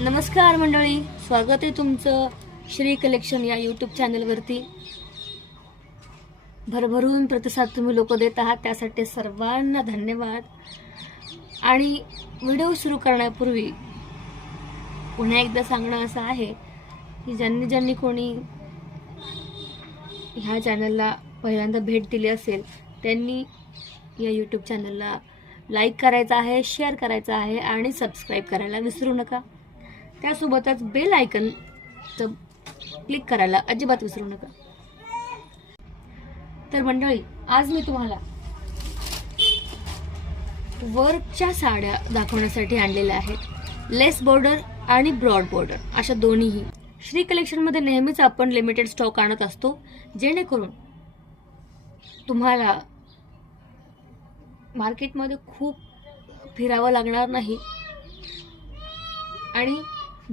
नमस्कार मंडळी, स्वागत आहे तुमचं श्री कलेक्शन या यूट्यूब चॅनलवरती. भरभरून प्रतिसाद तुम्ही लोक देत आहात, त्यासाठी सर्वांना धन्यवाद. आणि व्हिडिओ सुरू करण्यापूर्वी पुन्हा एकदा सांगणं असं आहे की ज्यांनी कोणी ह्या चॅनलला पहिल्यांदा भेट दिली असेल त्यांनी या यूट्यूब चॅनलला लाईक करायचं आहे, शेअर करायचं आहे आणि सबस्क्राईब करायला विसरू नका. त्यासोबतच बेल आयकन क्लिक करायला अजिबात विसरू नका. तर मंडळी, आज मी तुम्हाला वर्कच्या साड्या दाखवण्यासाठी आणलेल्या आहेत. लेस बॉर्डर आणि ब्रॉड बॉर्डर अशा दोन्हीही. श्री कलेक्शनमध्ये नेहमीच आपण लिमिटेड स्टॉक आणत असतो, जेणेकरून तुम्हाला मार्केटमध्ये खूप फिरावं लागणार नाही आणि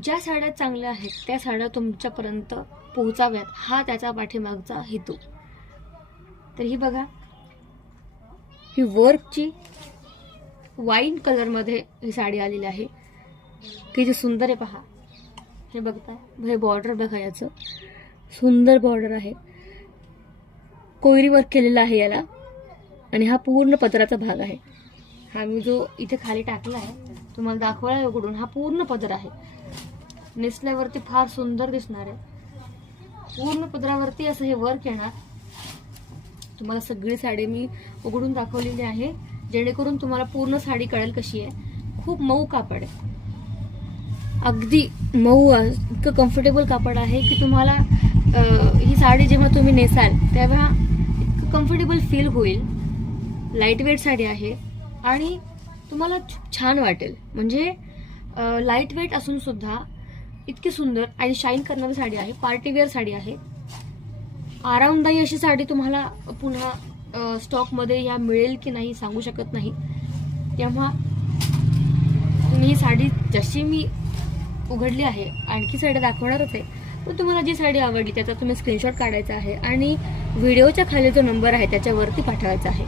ज्या साड्या चांगल्या आहेत त्या साड्या तुमच्यापर्यंत पोहोचाव्यात, हा त्याचा पाठीमागचा हेतू. तर ही बघा, ही वर्कची वाईन कलरमध्ये ही साडी आलेली आहे. किती सुंदर आहे पहा. हे बघताय, हे बॉर्डर बघा, याचं सुंदर बॉर्डर आहे. कोयरी वर्क केलेलं आहे याला आणि हा पूर्ण पदराचा भाग आहे. हा मी जो इथे खाली टाकला आहे तुम्हाला दाखवायला उघडून, हा पूर्ण पदर आहे. नेसल्यावरती फार सुंदर दिसणार आहे. पूर्ण पदरावरती असं हे वर्क येणार. तुम्हाला सगळी साडी मी उघडून दाखवलेली आहे, जेणेकरून तुम्हाला पूर्ण साडी कळेल कशी आहे. खूप मऊ कापड आहे, अगदी मऊ, इतकं कम्फर्टेबल कापड आहे की तुम्हाला ही साडी जेव्हा तुम्ही नेसाल तेव्हा इतकं कम्फर्टेबल फील होईल. लाईट वेट साडी आहे आणि तुम्हाला छान वाटेल. म्हणजे लाईट वेट असून सुद्धा इतकी सुंदर आणि शाईन करणारी साडी आहे. पार्टीवेअर साडी आहे. आरामदायी अशी साडी तुम्हाला पुन्हा स्टॉकमध्ये या मिळेल की नाही सांगू शकत नाही. तेव्हा तुम्ही ही साडी जशी मी उघडली आहे, आणखी साडी दाखवणारच आहे, पण तुम्हाला जी साडी आवडली त्याचा तुम्ही स्क्रीनशॉट काढायचा आहे आणि व्हिडिओच्या खाली जो नंबर आहे त्याच्यावरती पाठवायचा आहे.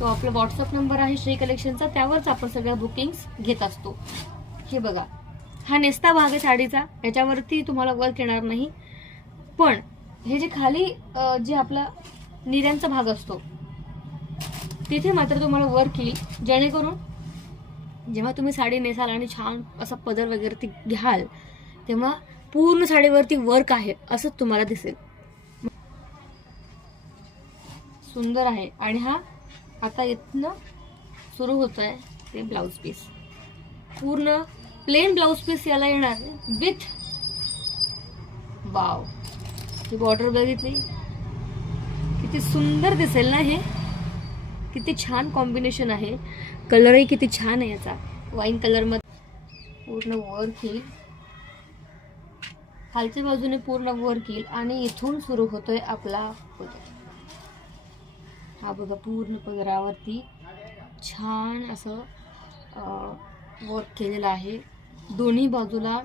तो आपला व्हॉट्सअप नंबर आहे श्री कलेक्शनचा, त्यावरच आपण सगळ्या बुकिंग्स घेत असतो. हे बघा, हा नेसता भाग आहे साडीचा, याच्यावरती तुम्हाला वर्क येणार नाही. पण हे जे खाली जे आपला निऱ्यांचा भाग असतो तिथे मात्र तुम्हाला वर्क येईल, जेणेकरून जेव्हा तुम्ही साडी नेसाल आणि छान असा पदर वगैरे घ्याल तेव्हा पूर्ण साडीवरती वर्क आहे असं तुम्हाला दिसेल. सुंदर आहे. आणि हा आता इथनं सुरू होत आहे ते ब्लाउज पीस. पूर्ण प्लेन ब्लाउज पीस याला येणार विथ वाव. ही बॉर्डर बघितली किती सुंदर दिसेल ना. हे किती छान कॉम्बिनेशन आहे. कलरही किती छान आहे याचा, वाईन कलर मध्ये पूर्ण वर्क येईल. खालच्या बाजूने पूर्ण वर्क येईल आणि इथून सुरू होतोय आपला पदर. हा बघा, पूर्ण पदरावरती छान असं वर्क केलेलं आहे. दोन्ही बाजूला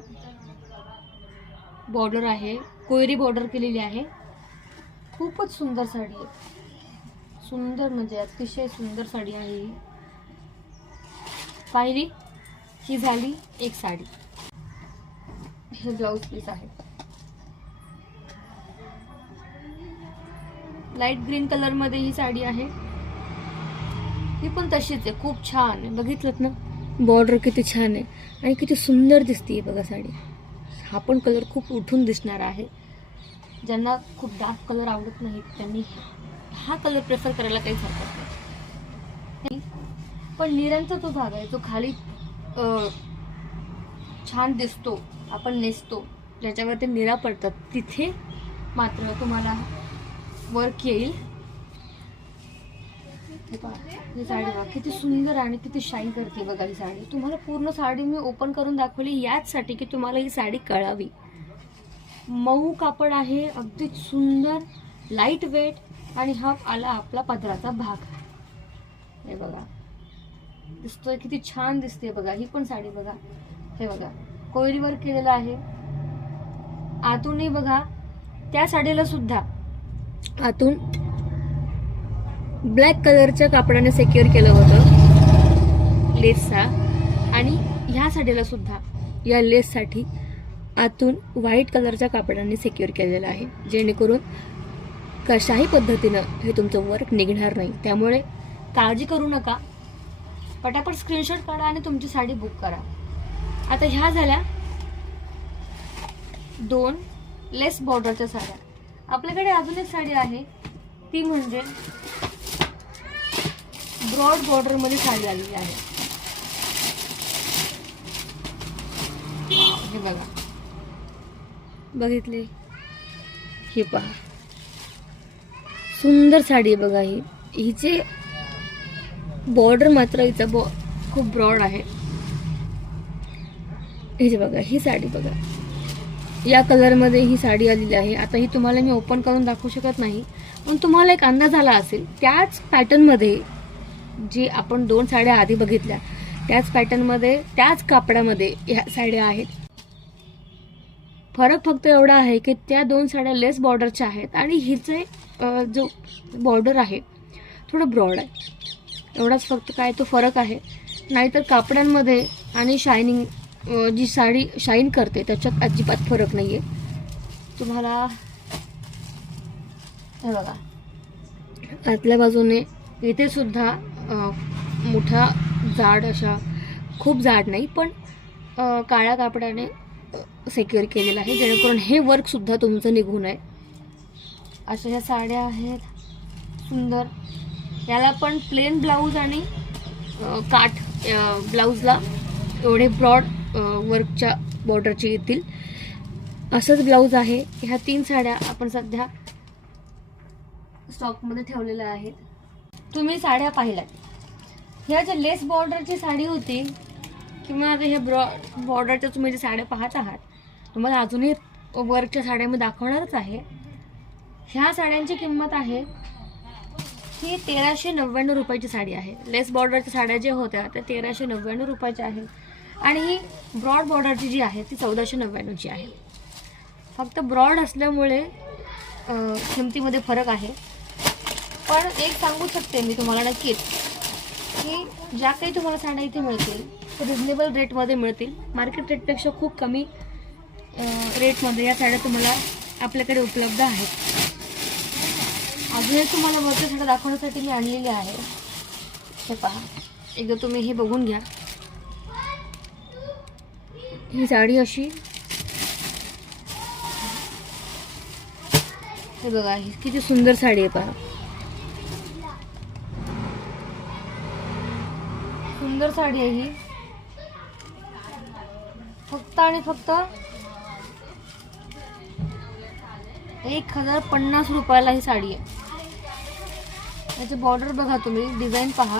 बॉर्डर आहे, कोयरी बॉर्डर केलेली आहे. खूपच सुंदर साडी आहे. सुंदर म्हणजे अतिशय सुंदर साडी आहे ही. पाहिली ही झाली एक साडी. हे ब्लाउज पीस आहे. लाईट ग्रीन कलर मध्ये ही साडी आहे. ही पण तशीच आहे, खूप छान आहे. बघितलं ना, बॉर्डर किती छान आहे आणि किती सुंदर दिसते बघा साडी. हा पण कलर खूप उठून दिसणार आहे. ज्यांना खूप डार्क कलर आवडत नाही त्यांनी हा कलर प्रेफर करायला काहीच हरकत नाही. पण निऱ्यांचा जो भाग आहे जो खाली छान दिसतो, आपण नेसतो, ज्याच्यावर ते निरा पडतात, तिथे मात्र तुम्हाला वर्क येईल. ही साडी बघा किती सुंदर आणि किती शाईन करते बघा ही साडी. तुम्हाला पूर्ण साडी मी ओपन करून दाखवली याचसाठी की तुम्हाला ही साडी कळावी. मऊ कापड आहे, अगदी सुंदर, लाईट वेट. आणि हा आला आपला पदराचा भाग. हे बघा दिसतोय किती छान दिसते बघा. ही पण साडी बघा, हे बघा कोयरी वर्क केलेलं आहे. आतूनही बघा, त्या साडीला सुद्धा आतून ब्लॅक कलरच्या कापडाने सिक्युअर केलं होतं लेसचा. आणि ह्या साडीला सुद्धा या लेससाठी आतून व्हाईट कलरच्या कापडाने सिक्युअर केलेलं आहे, जेणेकरून कशाही पद्धतीनं हे तुमचं वर्क निघणार नाही. त्यामुळे काळजी करू नका, पटापट स्क्रीनशॉट काढा आणि तुमची साडी बुक करा. आता ह्या झाल्या 2 लेस बॉर्डरच्या साड्या. आपल्याकडे अजून एक साडी आहे, ती म्हणजे ब्रॉड बॉर्डर मध्ये साडी आलेली आहे. हे बघा, बघितले, हे पहा, सुंदर साडी आहे बघा. हिचे बॉर्डर मात्र हिचा खूप ब्रॉड आहे. हे बघा, ही साडी बघा, या कलरमध्ये ही साडी आलेली आहे. आता ही तुम्हाला मी ओपन करून दाखवू शकत नाही, पण तुम्हाला एक अंदाज आला असेल. त्याच पॅटर्नमध्ये जी आपण 2 साड्या आधी बघितल्या, त्याच पॅटर्नमध्ये त्याच कापडामध्ये ह्या साड्या आहेत. फरक फक्त एवढा आहे की त्या 2 साड्या लेस बॉर्डरच्या आहेत आणि हिचे जो बॉर्डर आहे थोडं ब्रॉड आहे. एवढाच फक्त काय तो फरक आहे. नाहीतर कापडांमध्ये आणि शायनिंग, जी साडी शाईन करते त्याच्यात अजिबात फरक नाही आहे. तुम्हाला हे बघा, आतल्या बाजूने इथे सुद्धा मोठा जाड अशा, खूप जाड नाही पण काळ्या कापडाने सिक्युअर केलेलं आहे, जेणेकरून हे वर्क सुद्धा तुमचं निघू नये. अशा ह्या साड्या आहेत सुंदर. याला पण प्लेन ब्लाऊज आणि काठ ब्लाऊजला एवढे ब्रॉड वर्कच्या बॉर्डरचे येतील असंच ब्लाऊज आहे. ह्या 3 साड्या आपण सध्या स्टॉकमध्ये ठेवलेल्या आहेत. तुम्ही साड्या पाहिल्यात. ह्या ज्या लेस बॉर्डरची साडी होती किंवा आता ह्या ब्रॉड बॉर्डरच्या तुम्ही ज्या साड्या पाहत आहात, तुम्हाला अजूनही वर्कच्या साड्या मी दाखवणारच आहे. ह्या साड्यांची किंमत आहे ही 1399 रुपयाची साडी आहे. लेस बॉर्डरच्या साड्या ज्या होत्या त्या 1399 रुपयाच्या आहेत आणि ही ब्रॉड बॉर्डरची जी आहे ती 1499ची आहे. फक्त ब्रॉड असल्यामुळे किमतीमध्ये फरक आहे. पण एक सांगू शकते मी तुम्हाला नक्कीच की ज्या काही तुम्हाला साड्या इथे मिळतील रिजनेबल रेटमध्ये मिळतील. मार्केट रेटपेक्षा खूप कमी रेटमध्ये या साड्या तुम्हाला आपल्याकडे उपलब्ध आहेत. अजून एक तुम्हाला वरच्या साड्या दाखवण्यासाठी मी आणलेली आहे. हे पहा, एकदा तुम्ही हे बघून घ्या. ही साडी अशी, हे बघा, ही किती सुंदर साडी आहे पहा. सुंदर साडी आहे ही. फक्त आणि फक्त 1050 रुपयाला ही साडी आहे. याचे बॉर्डर बघा तुम्ही, डिझाईन पहा.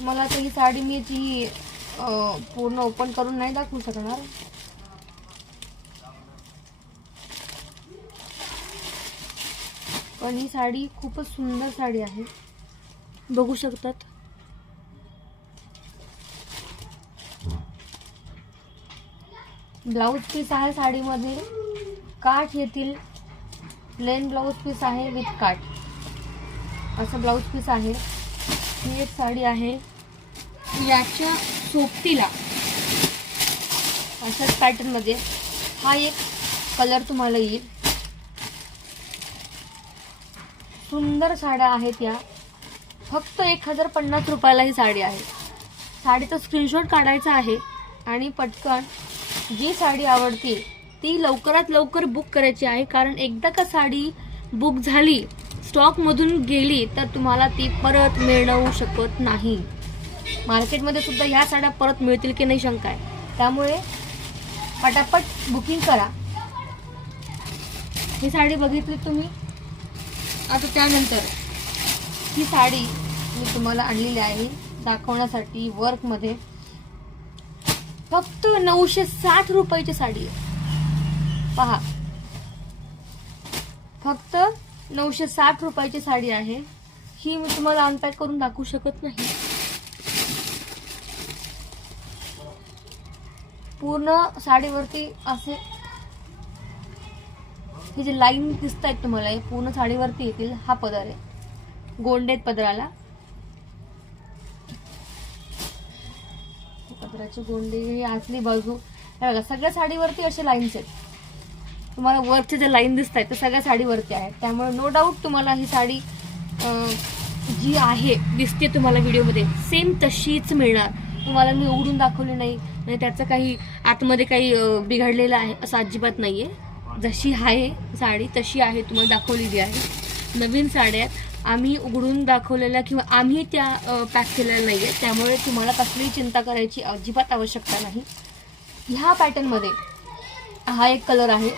मला तर ही साडी मी याची पूर्ण ओपन करून नाही दाखवू शकणार. पण ही साडी खूपच सुंदर साडी आहे, बघू शकतात. ब्लाऊज पीस आहे साडीमध्ये, काठ येतील, प्लेन ब्लाऊज पीस आहे विथ काठ असं ब्लाऊज पीस आहे. ही एक साडी आहे. याच्या सोबतीला अशाच पॅटर्नमध्ये हा एक कलर तुम्हाला येईल. सुंदर साड्या आहेत या. फक्त 1050 रुपयाला ही साडी आहे. साडीचा स्क्रीनशॉट काढायचा आहे आणि पटकन जी साडी आवडते ती लवकरात लवकर बुक करायची आहे. कारण एकदा का साडी बुक झाली, स्टॉकमधून गेली, तर तुम्हाला ती परत मिळवू शकत नाही. मार्केटमध्ये सुद्धा ह्या साड्या परत मिळतील की नाही शंका आहे. त्यामुळे पटापट बुकिंग करा. ही साडी बघितली तुम्ही. आता त्यानंतर ही साडी मी तुम्हाला आणलेली आहे दाखवण्यासाठी वर्कमध्ये. फक्त 960 रुपयाची साडी आहे पहा. फक्त 960 रुपयाची साडी आहे ही. मी तुम्हाला अनपॅक करून दाखवू शकत नाही. पूर्ण साडीवरती असे हे जे लाईन दिसत आहेत तुम्हाला, हे पूर्ण साडीवरती येतील. हा पदर आहे, गोंडे पदराला, पदराचे गोंडे. ही आतली बाजू हे बघा सगळ्या साडीवरती असे लाईन्स आहेत. तुम्हाला वर्कचे जे लाईन दिसत आहेत ते सगळ्या साडीवरती आहेत. त्यामुळे नो डाऊट तुम्हाला ही साडी जी आहे दिसते तुम्हाला व्हिडिओमध्ये सेम तशीच मिळणार. तुम्हाला मी उघडून दाखवली नाही म्हणजे त्याचं काही आतमध्ये काही बिघडलेलं आहे असं अजिबात नाहीये. जशी आहे साडी तशी आहे, तुम्हाला दाखवलेली आहे. नवीन साड्या आम्ही उघडून दाखवलेल्या किंवा आम्ही त्या पॅक केलेल्या नाहीये, त्यामुळे तुम्हाला कसलीही चिंता करायची अजिबात आवश्यकता नाही. ह्या पॅटर्नमध्ये हा एक कलर आहे.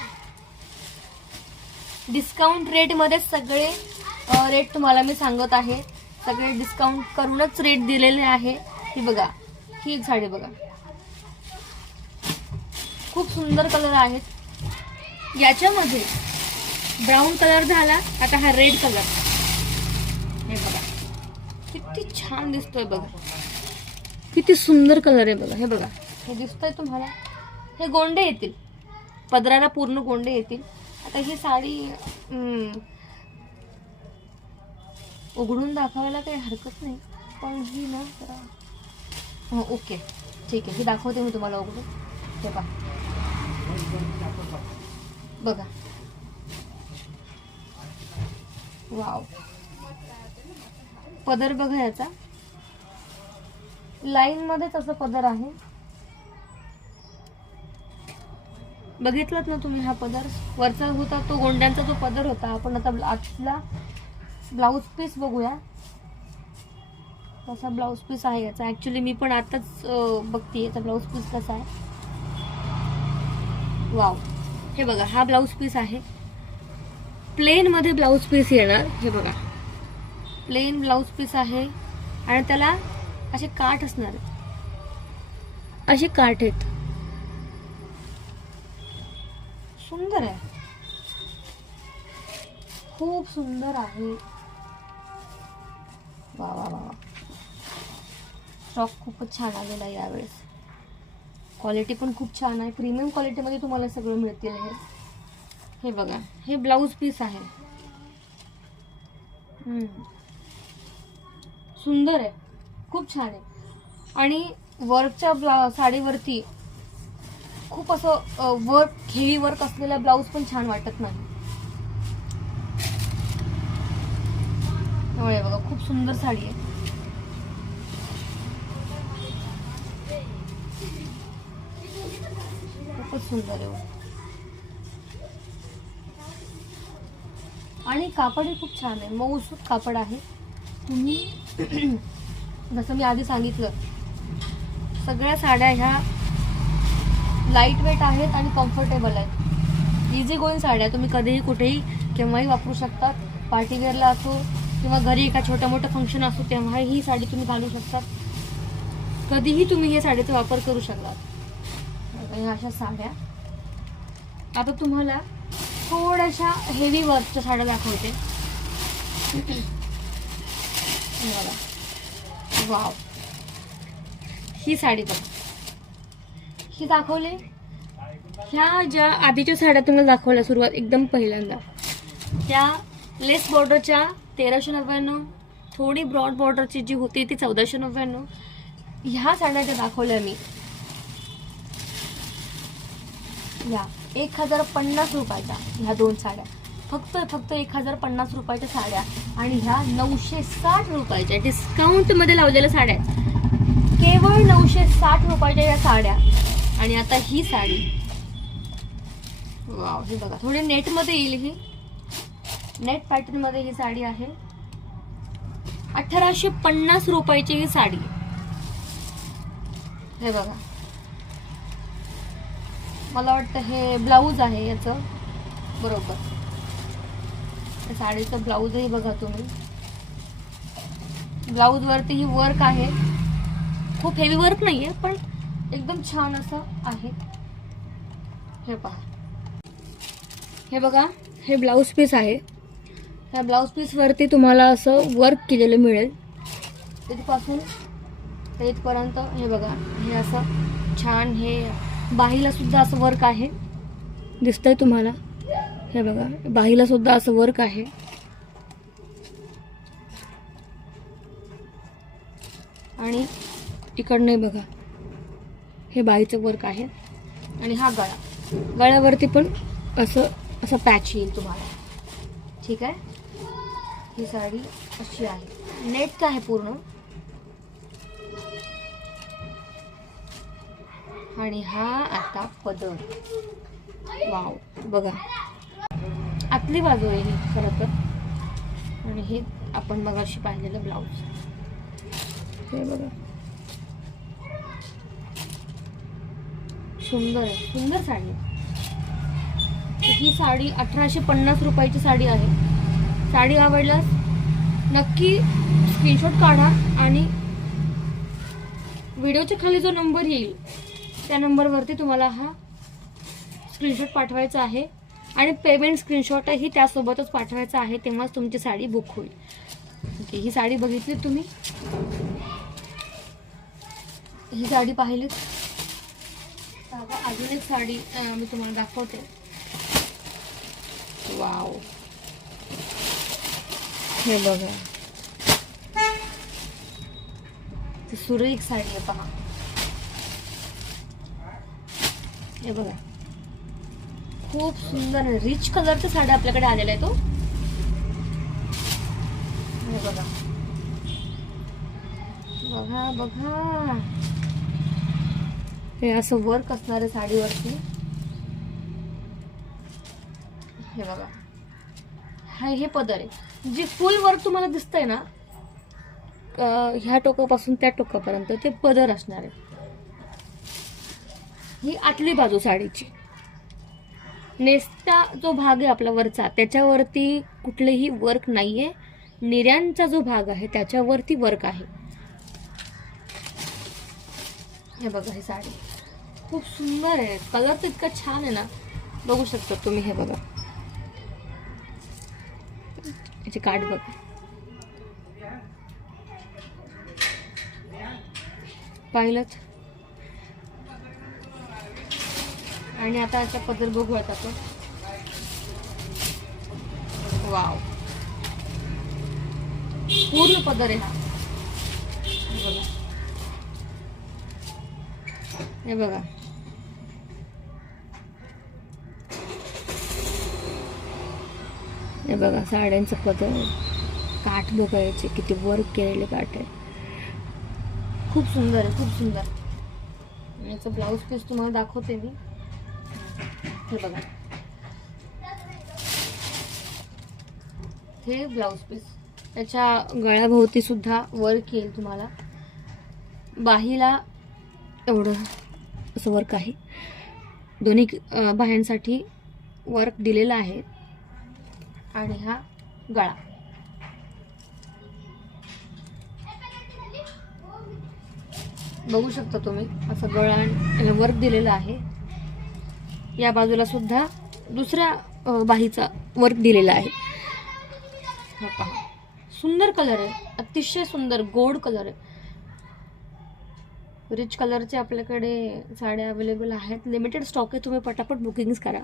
डिस्काउंट रेटमध्ये सगळे रेट तुम्हाला मी सांगत आहे. सगळे डिस्काउंट करूनच रेट दिलेले आहे. ही बघा, ही एक साडी बघा, खूप सुंदर कलर आहेत. याच्यामध्ये ब्राऊन कलर झाला, आता हा रेड कलर. हे बघा किती छान दिसतोय बघा, किती सुंदर कलर आहे बघा. हे बघा, हे दिसतंय तुम्हाला. हे गोंडे येतील पदराला, पूर्ण गोंडे येतील. आता ही साडी उघडून दाखवायला काही हरकत नाही, पण ही ना जरा ओके ठीक आहे, ही दाखवते मी तुम्हाला उघडून. हे बघा बघा, वाव, पदर बघा याचा लाईन मध्येच असं पदर आहे. बघितलात ना तुम्ही. हा पदर वरचा होता तो गोंड्यांचा जो पदर होता. आपण आता आतला ब्लाउज पीस बघूया कसा ब्लाउज पीस आहे याचा. ऍक्च्युली मी पण आताच बघते याचा ब्लाउज पीस कसा आहे. वाव, हे बघा, हा ब्लाउज पीस आहे. प्लेन मध्ये ब्लाउज पीस येणार. हे बघा, प्लेन ब्लाउज पीस आहे आणि त्याला असे काठ असणार, असे काठ आहेत. सुंदर आहे, खूप सुंदर आहे. वा वा वा, स्टॉक खूपच छान आलेला आहे यावेळेस. क्वालिटी पण खूप छान आहे. प्रीमियम क्वालिटीमध्ये तुम्हाला सगळं मिळतील. हे बघा, हे ब्लाउज पीस आहे. सुंदर आहे, खूप छान आहे. आणि वर्कच्या साडीवरती खूप असं वर्क, हेवी वर्क असलेला ब्लाउज पण छान वाटत नाही. त्यामुळे बघा, खूप सुंदर साडी आहे. खूपच सुंदर आहे आणि कापडही खूप छान आहे. मऊसूत कापड आहे. तुम्ही जसं मी आधी सांगितलं, सगळ्या साड्या ह्या लाईट वेट आहेत आणि कम्फर्टेबल आहेत. इझी गोईंग साड्या, तुम्ही कधीही कुठेही केव्हाही वापरू शकतात. पार्टीवेअरला असो किंवा घरी एका छोट्या मोठं फंक्शन असो तेव्हाही ही साडी तुम्ही घालू शकतात. कधीही तुम्ही या साडीचा वापर करू शकतात. अशा साड्या. आता तुम्हाला थोड्याशा हेवी वर्कच्या साड्या दाखवते. वाव, ही साडी बघा, ही दाखवली. ह्या ज्या आधीच्या साड्या तुम्हाला दाखवल्या सुरुवात एकदम पहिल्यांदा, त्या लेस बॉर्डरच्या 1399, थोडी ब्रॉड बॉर्डरची जी होती ती 1499. ह्या साड्या ज्या दाखवल्या मी, या 1050 रुपयाच्या. ह्या दोन साड्या फक्त 1050 रुपयाच्या साड्या. आणि ह्या 960 रुपयाच्या डिस्काउंट मध्ये लावलेल्या साड्या, केवळ 960 रुपयाच्या या साड्या. आणि आता ही साडी, वाव, हे बघा, थोडी नेट मध्ये येईल. ही नेट पॅटर्न मध्ये ही साडी आहे. 1850 रुपयाची ही साडी. हे बघा, मला वाटतं हे ब्लाऊज आहे याचं, बरोबर. साडीचं ब्लाऊजही बघा तुम्ही. ब्लाऊज वरती ही वर्क आहे. खूप हेवी वर्क नाहीये, पण एकदम छान असं आहे. हे पहा, हे बघा, हे ब्लाऊज पीस आहे. ह्या ब्लाऊज पीस वरती तुम्हाला असं वर्क केलेलं मिळेल तिथपासून ते इथपर्यंत. हे बघा, हे असं छान, हे बाहीला सुद्धा असं वर्क आहे, दिसतंय तुम्हाला. हे बघा, बाहीला सुद्धा असं वर्क आहे. आणि इकडनं बघा, हे बाहीचं वर्क आहे. आणि हा गळा, गळ्यावरती पण असं पॅच येईल तुम्हाला. ठीक आहे, ही साडी अशी आहे, नेट आहे पूर्ण. आणि हा आता पदर. वाव, बघा आतली बाजू आहे ही खरं तर. आणि हे आपण मगाशी पाहिलेलं ब्लाऊज. हे बघा, सुंदर आहे, सुंदर साडी. ही साडी 1850 रुपयाची साडी आहे. साडी आवडल्यास नक्की स्क्रीनशॉट काढा आणि व्हिडिओच्या खाली जो नंबर येईल त्या नंबरवरती तुम्हाला हा स्क्रीनशॉट पाठवायचा आहे आणि पेमेंट स्क्रीनशॉटही त्यासोबतच पाठवायचा आहे, तेव्हाच तुमची साडी बुक होईल. ओके, ही साडी बघितली तुम्ही, ही साडी पाहिलीत. अजून एक साडी मी तुम्हाला दाखवते. वाव, हे बघा, सुरेख साडी आहे पहा. हे बघा, खूप सुंदर रिच कलरच्या साड्या आपल्याकडे आलेल्या आहे. तो हे बघा, बघा बघा, हे असं वर्क असणार आहे साडीवरती. हे बघा, हे पदर आहे. जे फुल वर्क तुम्हाला दिसतंय ना, ह्या टोकापासून त्या टोकापर्यंत ते पदर असणार आहे. ही आतली बाजू साडीची. नेसता जो भाग आहे आपला वरचा, त्याच्यावरती कुठलेही वर्क नाहीये. निर्यांचा जो भाग आहे त्याच्यावरती वर्क आहे. हे बघा, ही साडी खूप सुंदर आहे. कलर तर इतका छान आहे ना, बघू शकता तुम्ही. हे बघा, याची काठ बघा, पाहिलंच. आणि आता याचा पदर बघूयात आपण. वाव, पूर्ण पदर आहे हा. बघा, हे बघा, हे बघा साड्यांचं पदर. काठ बघायचे, किती वर्क केलेले काठ आहे. खूप सुंदर आहे, खूप सुंदर. याचं ब्लाऊज पीस तुम्हाला दाखवते मी. हे बघा, हे ब्लाऊज पीस. त्याच्या गळ्याभोवती सुद्धा वर्क येईल तुम्हाला. बाहीला एवढं असं वर्क आहे. दोन्ही बाह्यांसाठी वर्क दिलेलं आहे. आणि हा गळा. बघू शकता तुम्ही, असं गळा वर्क दिलेलं आहे. या बाजूला सुद्धा दुसऱ्या बाहीचा वर्क दिलेला आहे. हा पहा, सुंदर कलर आहे, अतिशय सुंदर गोड कलर आहे. रिच कलरचे आपल्याकडे साड्या अवेलेबल आहेत. लिमिटेड स्टॉक आहे, तुम्ही पटापट बुकिंग करा.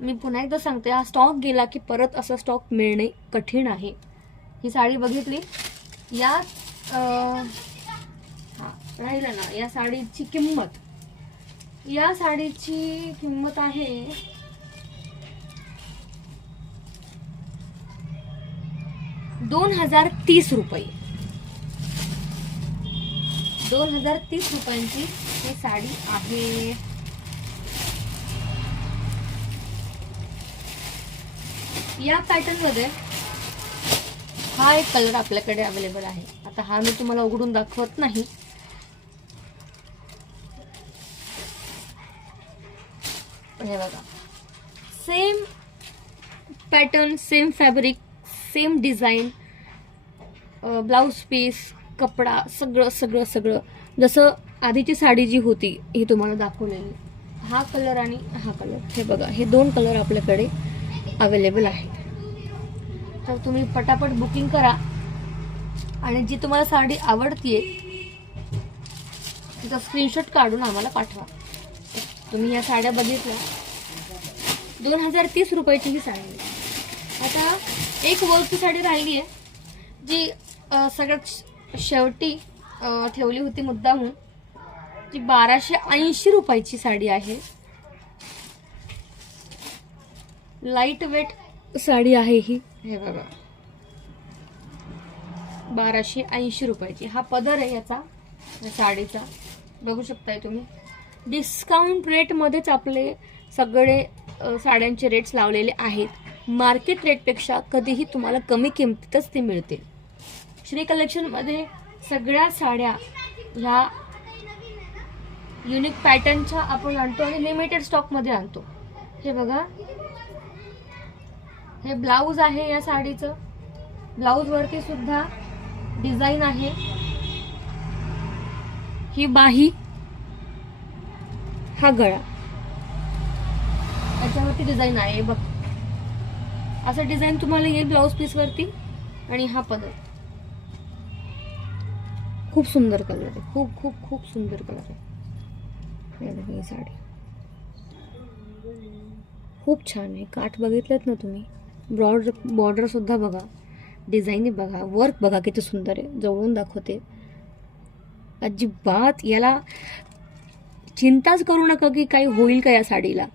मी पुन्हा एकदा सांगते, हा स्टॉक गेला की परत असा स्टॉक मिळणे कठीण आहे. ही साडी बघितली, या राहिलं ना, या साडीची किंमत, या साडीची किंमत आहे 2030 रुपये. 2030 रुपयांची ही साडी आहे. या पॅटर्न मध्ये हा एक कलर आपल्याकडे अवेलेबल आहे. आता हा मी तुम्हाला उघडून दाखवत नाही. हे बघा, same pattern, same fabric, same design, blouse piece, कपडा, सगळं सगळं सगळं जसं आधीची साडी जी होती ही तुम्हाला दाखवलेली. हा कलर आणि हा कलर, हे बघा, हे दोन कलर आपल्याकडे अवेलेबल आहे. तर तुम्ही पटापट बुकिंग करा आणि जी तुम्हाला साडी आवडतीये तिचा स्क्रीनशॉट काढून आम्हाला पाठवा. तुम्ही या साड्या बघितल्या, 2030 रुपयाची ही साडी आहे. आता एक वर्कची साडी राहिली आहे जी सगळ्यात शेवटी ठेवली होती मुद्दामून. जी 1280 रुपयाची साडी आहे. लाईट वेट साडी आहे ही. हे बघा 1280 रुपयाची. हा पदर आहे याचा साडीचा, बघू शकताय तुम्ही. डिस्काउंट रेटमध्येच आपले सगळे साड्यांचे रेट्स लावलेले आहेत. मार्केट रेटपेक्षा कधीही तुम्हाला कमी किमतीतच ते मिळतील. श्री कलेक्शनमध्ये सगळ्या साड्या ह्या युनिक पॅटर्नच्या आपण आणतो आणि लिमिटेड स्टॉकमध्ये आणतो. हे बघा, हे ब्लाऊज आहे या साडीचं. ब्लाऊज वरती सुद्धा डिझाईन आहे. ही बाही, हा गळा, याच्यावरती डिझाईन आहे बघ. असं डिझाईन तुम्हाला येईल ब्लाऊज पीस वरती. आणि हा पदर खूप सुंदर कलर आहे. खूप खूप खूप सुंदर कलर आहे. ही साडी खूप छान आहे. काठ बघितलेत ना तुम्ही. बॉर्डर सुद्धा बघा, डिझाईन बघा, वर्क बघा किती सुंदर आहे. जवळून दाखवते. अजिबात याला चिंताच करू नका की काही होईल का या साडीला.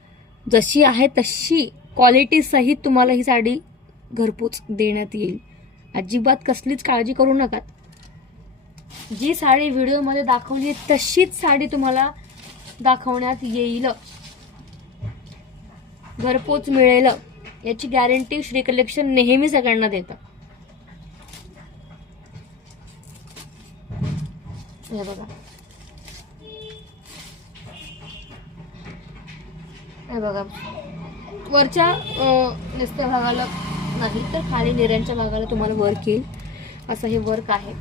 जशी आहे तशी क्वालिटी सहित तुम्हाला ही साडी घरपोच देण्यात येईल. अजिबात कसलीच काळजी करू नका. जी साडी व्हिडिओमध्ये दाखवली तशीच साडी तुम्हाला दाखवण्यात येईल. घरपोच मिळेल याची गॅरंटी श्री कलेक्शन नेहमी सगळ्यांना देतं. हे बघा, हे बघा, वरच्या नुसत्या भागाला नाही तर खाली निऱ्यांच्या भागाला तुम्हाला वर्क येईल. असं हे वर्क आहे.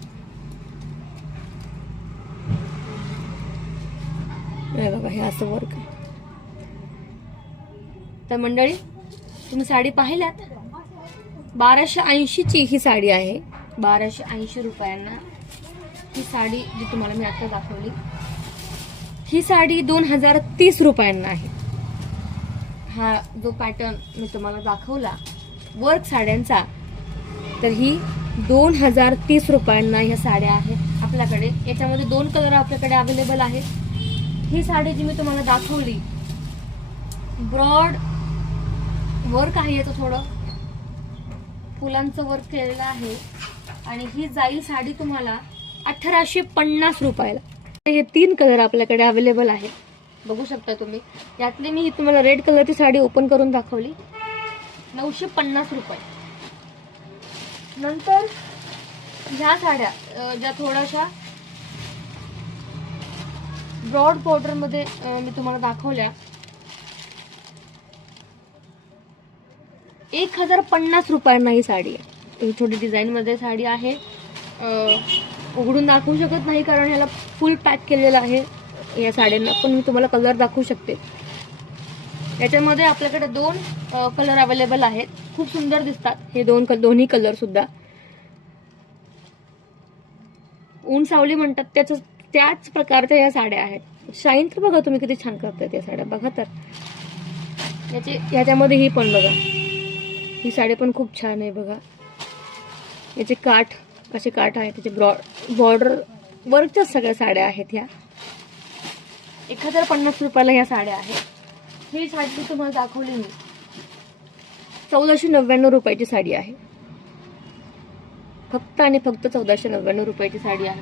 हे बघा, हे असं वर्क आहे. तर मंडळी, तुम्ही साडी पाहिल्यात. 1280 ची ही साडी आहे. 1280 रुपयांना ही साडी जी तुम्हाला मी आता दाखवली, ही साडी 2030 रुपयांना आहे. हा जो पॅटर्न मी तुम्हाला दाखवला वर्क साड्यांचा, तर ही 2030 रुपयांना ह्या साड्या आहेत आपल्याकडे. याच्यामध्ये 2 कलर आपल्याकडे अवेलेबल आहेत. ही साडी जी मी तुम्हाला दाखवली ब्रॉड वर्क आहे. याचं थोडं फुलांचं वर्क केलेलं आहे. आणि ही जाईल साडी तुम्हाला 1850 रुपयाला. हे 3 कलर आपल्याकडे अवेलेबल आहेत, बघू शकता तुम्ही. यातली मी तुम्हाला रेड कलरची साडी ओपन करून दाखवली, 950 रुपये. नंतर ह्या साड्या ज्या थोड्याशा ब्रॉड बॉर्डर मध्ये मी तुम्हाला दाखवल्या, 1050 रुपयांना ही साडी आहे. थोडी डिझाईन मध्ये साडी आहे. उघडून दाखवू शकत नाही कारण ह्याला फुल पॅक केलेलं आहे या साड्यांना, पण मी तुम्हाला कलर दाखवू शकते. याच्यामध्ये आपल्याकडे 2 कलर अवेलेबल आहेत. खूप सुंदर दिसतात हे दोन्ही कलर सुद्धा. ऊन सावली म्हणतात त्याच प्रकारच्या या साड्या आहेत. शाईन तर बघा तुम्ही किती छान करतात या साड्या. बघा तर ह्याच्यामध्ये ही पण बघा, ही साडी पण खूप छान आहे बघा. याचे काठ कसे काठ आहेत, त्याचे बॉर्डर वर्कच्या सगळ्या साड्या आहेत. ह्या 1050 रुपयाला ह्या साड्या आहेत. ही साडी तुम्हाला दाखवली मी 1499 रुपयाची साडी आहे. फक्त आणि फक्त 1499 रुपयाची साडी आहे.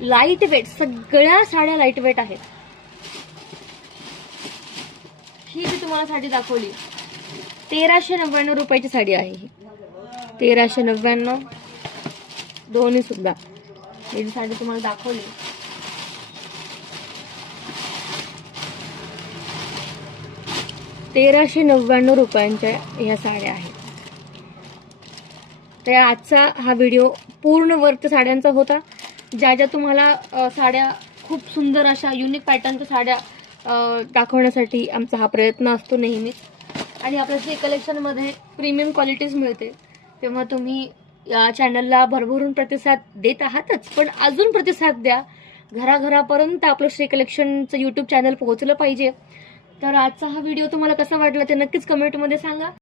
लाईट वेट, सगळ्या साड्या लाईट वेट आहेत. ही जी तुम्हाला साडी दाखवली 1399 रुपयाची साडी आहे. ही 1399 दोन्ही सुद्धा. ही जी साडी तुम्हाला दाखवली 1399 रुपयांच्या ह्या साड्या आहेत. तर आजचा हा व्हिडिओ पूर्ण वर्क साड्यांचा होता. ज्या तुम्हाला साड्या खूप सुंदर अशा युनिक पॅटर्नच्या साड्या दाखवण्यासाठी आमचा हा प्रयत्न असतो नेहमीच. आणि आपल्या श्री कलेक्शनमध्ये प्रीमियम क्वालिटीज मिळते, तेव्हा तुम्ही या चॅनलला भरभरून प्रतिसाद देत आहातच, पण अजून प्रतिसाद द्या. घराघरापर्यंत आपलं श्री कलेक्शनचं यूट्यूब चॅनल पोहोचलं पाहिजे. तर आजचा हा व्हिडिओ तुम्हाला कसा वाटला ते नक्कीच कमेंटमध्ये सांगा.